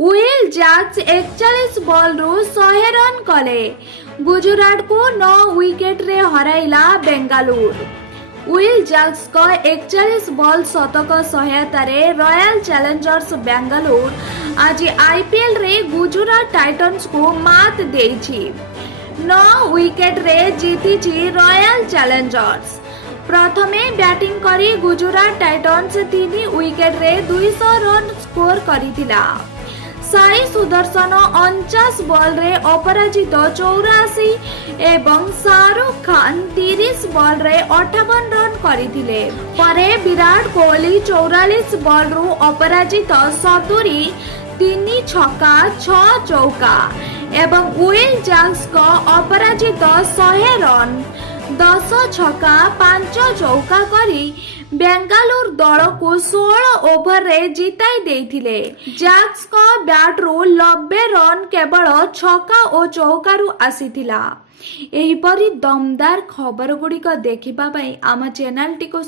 Will ଜାକ୍ସ 41 ବଲରୁ 100 run କଲେ। ଗୁଜରାଟକୁ 9 ୱିକେଟରେ ହରାଇଲା ବେଙ୍ଗାଲୁରୁ। ୱିଲ୍ ଜାକ୍ସଙ୍କ 41 ବଲ୍ ଶତକ ସହାୟତାରେ ରୟାଲ ଚ୍ୟାଲେଞ୍ଜର୍ସ ବେଙ୍ଗାଲୁରୁ ଆଜି ଆଇପିଏଲରେ ଗୁଜରାଟ ଟାଇଟନ୍ସକୁ ମାତ ଦେଇଛି। 9 ୱିକେଟରେ ଜିତିଛି ରୟାଲ ଚ୍ୟାଲେଞ୍ଜର୍ସ। ପ୍ରଥମେ ବ୍ୟାଟିଂ କରି ଗୁଜରାଟ ଟାଇଟନ୍ସ 3 ୱିକେଟରେ 200 ରନ୍ ସ୍କୋର କରିଥିଲା। ସାଇ ସୁଦର୍ଶନ 49 ବଲ୍ରେ ଅପରାଜିତ 84 ଏବଂ ଶାହରୁଖ ଖାନ 30 ବଲ୍ରେ 58 ରନ୍ କରିଥିଲେ। ପରେ ବିରାଟ କୋହଲି 44 ବଲ୍ରୁ ଅପରାଜିତ 70, 3 ଛକା 6 ଚୌକା ଏବଂ ୱିଲ୍ ଜାକ୍ସଙ୍କ ଅପରାଜିତ 100 ରନ୍ 10 ଛକା 5 ଚୌକା କରି ବେଙ୍ଗାଲୁରୁ ଦଳକୁ 16 ଓଭରରେ ଜିତାଇ ଦେଇଥିଲେ। ଜାକ୍ସଙ୍କ ବ୍ୟାଟ୍ରୁ 90 ରନ୍ କେବଳ ଛକା ଓ ଚୌକାରୁ ଆସିଥିଲା। ଏହିପରି ଦମଦାର ଖବରଗୁଡ଼ିକ ଦେଖିବା ପାଇଁ ଆମ ଚ୍ୟାନେଲଟିକୁ